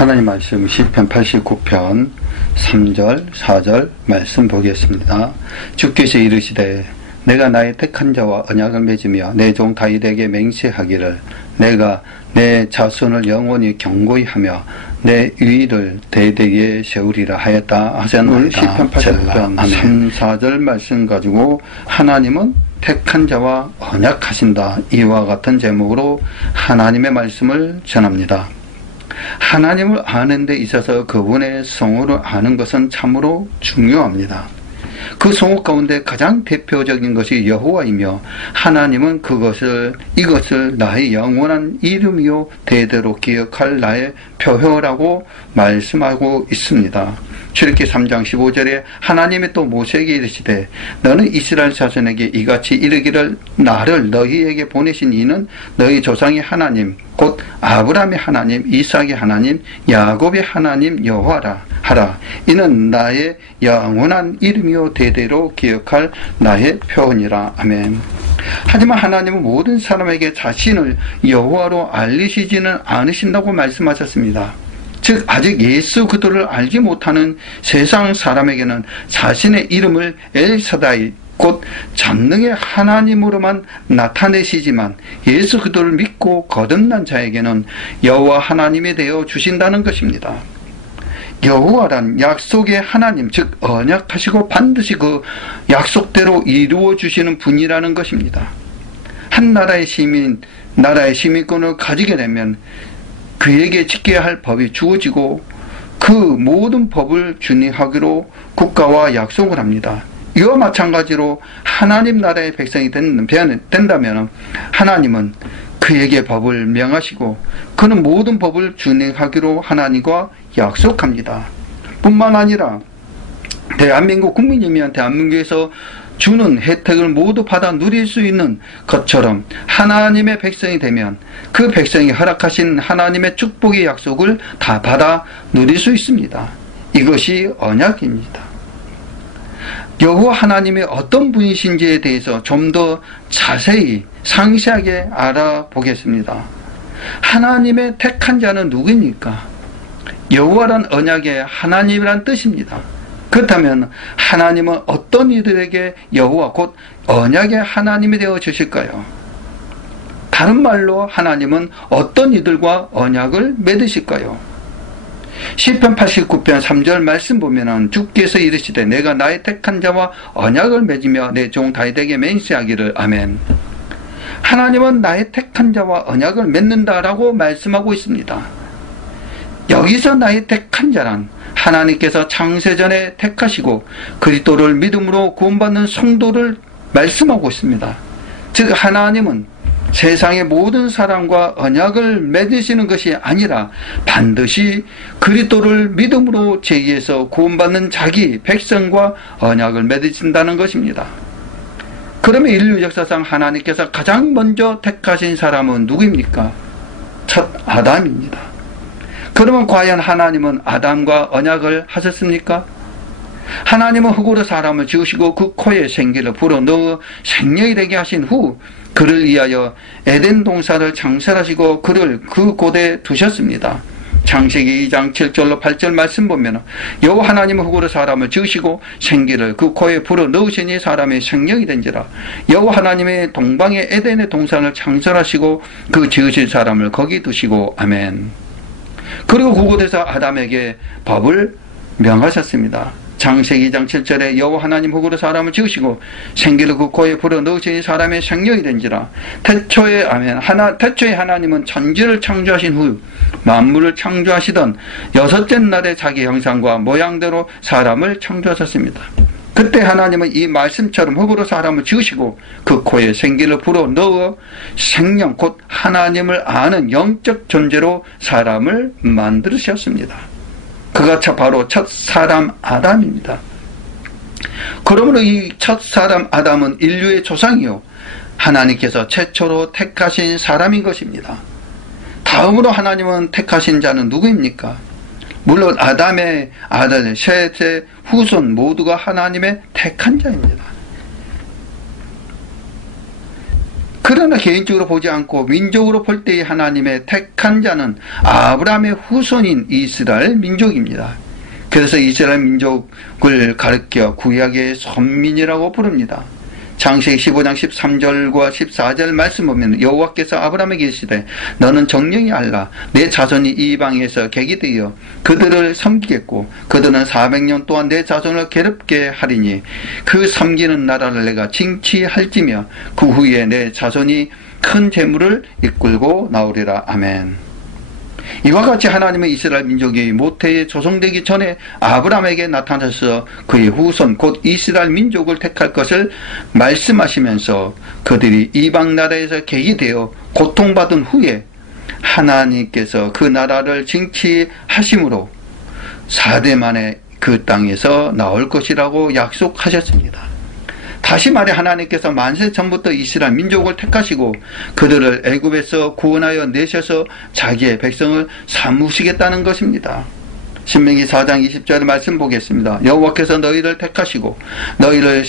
하나님 말씀 시편 89편 3절 4절 말씀 보겠습니다. 주께서 이르시되 내가 나의 택한 자와 언약을 맺으며 내 종 다윗에게 맹세하기를 내가 내 자손을 영원히 경고히 하며 내 의를 대대에 세우리라 하였다 하셨나이다. 시편 89편 3, 4절 말씀 가지고 하나님은 택한 자와 언약하신다, 이와 같은 제목으로 하나님의 말씀을 전합니다. 하나님을 아는 데 있어서 그분의 성호를 아는 것은 참으로 중요합니다. 그 성호 가운데 가장 대표적인 것이 여호와이며, 하나님은 이것을 나의 영원한 이름이요 대대로 기억할 나의 표효라고 말씀하고 있습니다. 출애굽기 3장 15절에 하나님이 또 모세에게 이르시되 너는 이스라엘 자손에게 이같이 이르기를 나를 너희에게 보내신 이는 너희 조상의 하나님 곧 아브라함의 하나님, 이삭의 하나님, 야곱의 하나님 여호와라 하라. 이는 나의 영원한 이름이요 대대로 기억할 나의 표현이라. 아멘. 하지만 하나님은 모든 사람에게 자신을 여호와로 알리시지는 않으신다고 말씀하셨습니다. 즉 아직 예수 그리스도를 알지 못하는 세상 사람에게는 자신의 이름을 엘사다이 곧 전능의 하나님으로만 나타내시지만, 예수 그리스도를 믿고 거듭난 자에게는 여호와 하나님이 되어 주신다는 것입니다. 여호와란 약속의 하나님, 즉 언약하시고 반드시 그 약속대로 이루어 주시는 분이라는 것입니다. 한 나라의 시민권을 가지게 되면 그에게 지켜야 할 법이 주어지고 그 모든 법을 준행하기로 국가와 약속을 합니다. 이와 마찬가지로 하나님 나라의 백성이 된다면 하나님은 그에게 법을 명하시고 그는 모든 법을 준행하기로 하나님과 약속합니다. 뿐만 아니라 대한민국 국민이면 대한민국에서 주는 혜택을 모두 받아 누릴 수 있는 것처럼 하나님의 백성이 되면 그 백성이 허락하신 하나님의 축복의 약속을 다 받아 누릴 수 있습니다. 이것이 언약입니다. 여호와 하나님이 어떤 분이신지에 대해서 좀 더 자세히 상세하게 알아보겠습니다. 하나님의 택한 자는 누구입니까? 여호와란 언약의 하나님이란 뜻입니다. 그렇다면 하나님은 어떤 이들에게 여호와 곧 언약의 하나님이 되어 주실까요? 다른 말로 하나님은 어떤 이들과 언약을 맺으실까요? 시편 89편 3절 말씀 보면은 주께서 이르시되 내가 나의 택한 자와 언약을 맺으며 내 종 다윗에게 맹세하기를. 아멘. 하나님은 나의 택한 자와 언약을 맺는다라고 말씀하고 있습니다. 여기서 나의 택한 자란 하나님께서 창세전에 택하시고 그리스도를 믿음으로 구원받는 성도를 말씀하고 있습니다. 즉 하나님은 세상의 모든 사람과 언약을 맺으시는 것이 아니라 반드시 그리스도를 믿음으로 죄에서 구원받는 자기 백성과 언약을 맺으신다는 것입니다. 그러면 인류 역사상 하나님께서 가장 먼저 택하신 사람은 누구입니까? 첫 아담입니다. 그러면 과연 하나님은 아담과 언약을 하셨습니까? 하나님은 흙으로 사람을 지으시고 그 코에 생기를 불어넣어 생명이 되게 하신 후 그를 위하여 에덴 동산을 창설하시고 그를 그 곳에 두셨습니다. 창세기 2장 7절로 8절 말씀 보면 여호와 하나님은 흙으로 사람을 지으시고 생기를 그 코에 불어넣으시니 사람의 생명이 된지라. 여호와 하나님의 동방의 에덴의 동산을 창설하시고 그 지으신 사람을 거기 두시고. 아멘. 그리고 그곳에서 아담에게 법을 명하셨습니다. 창세기 2장 7절에 여호와 하나님 흙으로 사람을 지으시고 생기를 그 코에 불어넣으시니 사람의 생명이 된지라. 태초에 하나님은 천지를 창조하신 후 만물을 창조하시던 여섯째 날에 자기 형상과 모양대로 사람을 창조하셨습니다. 그때 하나님은 이 말씀처럼 흙으로 사람을 지으시고 그 코에 생기를 불어넣어 생명 곧 하나님을 아는 영적 존재로 사람을 만드셨습니다. 그가 바로 첫 사람 아담입니다. 그러므로 이 첫 사람 아담은 인류의 조상이요 하나님께서 최초로 택하신 사람인 것입니다. 다음으로 하나님은 택하신 자는 누구입니까? 물론 아담의 아들 셋의 후손 모두가 하나님의 택한 자입니다. 그러나 개인적으로 보지 않고 민족으로 볼 때의 하나님의 택한 자는 아브라함의 후손인 이스라엘 민족입니다. 그래서 이스라엘 민족을 가르쳐 구약의 선민이라고 부릅니다. 창세기 15장 13절과 14절 말씀 보면 여호와께서 아브라함에게 이르시되 너는 정령이 알라 내 자손이 이방에서 객이 되어 그들을 섬기겠고 그들은 400년 동안 내 자손을 괴롭게 하리니 그 섬기는 나라를 내가 징치할지며 그 후에 내 자손이 큰 재물을 이끌고 나오리라. 아멘. 이와 같이 하나님은 이스라엘 민족이 모태에 조성되기 전에 아브라함에게 나타나서 그의 후손 곧 이스라엘 민족을 택할 것을 말씀하시면서 그들이 이방 나라에서 객이 되어 고통받은 후에 하나님께서 그 나라를 징치하심으로 4대 만에 그 땅에서 나올 것이라고 약속하셨습니다. 다시 말해 하나님께서 만세 전부터 이스라엘 민족을 택하시고 그들을 애굽에서 구원하여 내셔서 자기의 백성을 삼으시겠다는 것입니다. 신명기 4장 20절의 말씀 보겠습니다. 여호와께서 너희를 택하시고 너희를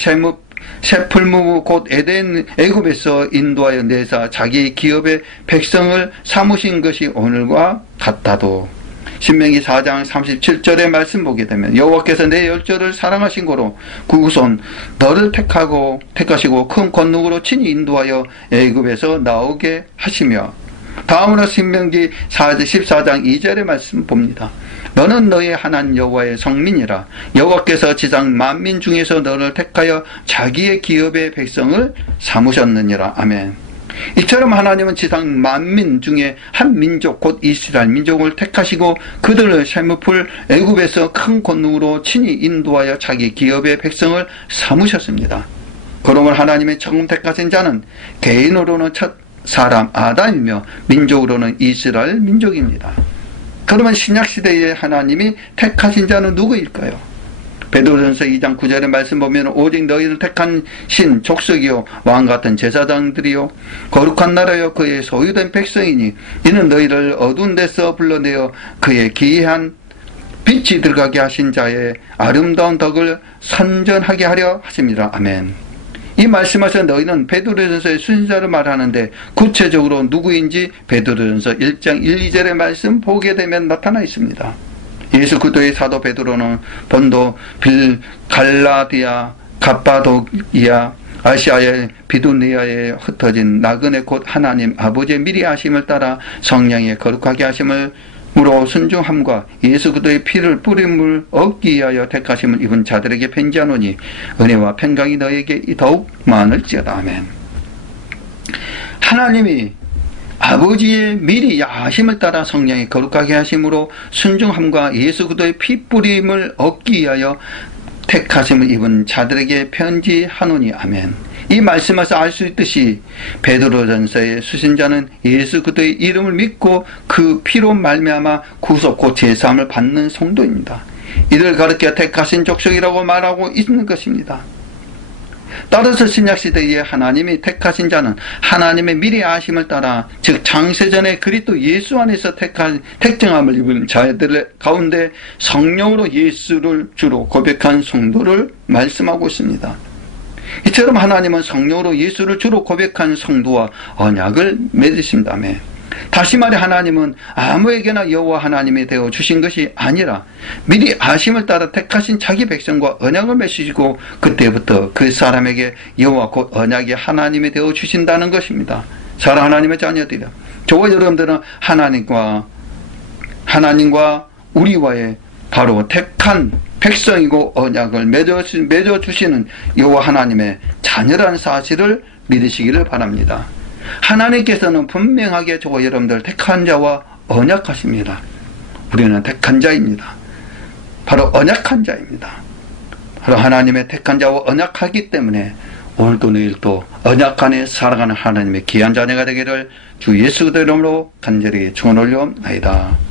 세풀무 곧 에덴 애굽에서 인도하여 내사 자기 기업의 백성을 삼으신 것이 오늘과 같다도. 신명기 4장 37절의 말씀 보게 되면 여호와께서 내 열조를 사랑하신 고로 그 후손 너를 택하시고 큰 권능으로 친히 인도하여 애굽에서 나오게 하시며, 다음으로 신명기 14장 2절의 말씀 봅니다. 너는 너의 하나님 여호와의 성민이라 여호와께서 지상 만민 중에서 너를 택하여 자기의 기업의 백성을 삼으셨느니라. 아멘. 이처럼 하나님은 지상 만민 중에 한 민족 곧 이스라엘 민족을 택하시고 그들을 샘풀 애굽에서 큰 권능으로 친히 인도하여 자기 기업의 백성을 삼으셨습니다. 그러므로 하나님의 처음 택하신 자는 개인으로는 첫 사람 아담이며 민족으로는 이스라엘 민족입니다. 그러면 신약시대에 하나님이 택하신 자는 누구일까요? 베드로전서 2장 9절의 말씀 보면 오직 너희를 택한 신 족속이요 왕같은 제사장들이요 거룩한 나라요 그의 소유된 백성이니 이는 너희를 어두운 데서 불러내어 그의 기이한 빛이 들어가게 하신 자의 아름다운 덕을 선전하게 하려 하십니다. 아멘. 이 말씀에서 너희는 베드로전서의 순서를 말하는데 구체적으로 누구인지 베드로전서 1장 1, 2절의 말씀 보게 되면 나타나 있습니다. 예수 그리스도의 사도 베드로는 본도, 갈라디아, 갑바도기아, 아시아의 비두니아에 흩어진 나그네 곧 하나님 아버지의 미리 하심을 따라 성령의 거룩하게 하심으로 순종함과 예수 그리스도의 피를 뿌림을 얻기 위하여 택하심을 입은 자들에게 편지하노니 은혜와 평강이 너에게 더욱 많을지어다. 아멘. 하나님이 아버지의 미리 야하심을 따라 성령의 거룩하게 하심으로 순종함과 예수 그리스도의 피 뿌림을 얻기 위하여 택하심을 입은 자들에게 편지하노니. 아멘. 이 말씀에서 알 수 있듯이 베드로전서의 수신자는 예수 그리스도의 이름을 믿고 그 피로 말미암아 구속 곧 제사함을 받는 성도입니다. 이를 가르쳐 택하신 족속이라고 말하고 있는 것입니다. 따라서 신약시대에 하나님이 택하신 자는 하나님의 미리 아심을 따라 즉 창세전에 그리스도 예수 안에서 택정함을 입은 자들 가운데 성령으로 예수를 주로 고백한 성도를 말씀하고 있습니다. 이처럼 하나님은 성령으로 예수를 주로 고백한 성도와 언약을 맺으신다며, 다시 말해 하나님은 아무에게나 여호와 하나님이 되어 주신 것이 아니라 미리 아심을 따라 택하신 자기 백성과 언약을 맺으시고 그때부터 그 사람에게 여호와 곧 언약의 하나님이 되어 주신다는 것입니다. 사랑 하나님의 자녀들이라, 저와 여러분들은 하나님과 우리와의 바로 택한 백성이고 언약을 맺어주시는 여호와 하나님의 자녀라는 사실을 믿으시기를 바랍니다. 하나님께서는 분명하게 저와 여러분들 택한 자와 언약하십니다. 우리는 택한 자입니다. 바로 언약한 자입니다. 바로 하나님의 택한 자와 언약하기 때문에 오늘도 내일도 언약 안에 살아가는 하나님의 귀한 자녀가 되기를 주 예수 그리스도 이름으로 간절히 축원을 올려옵나이다.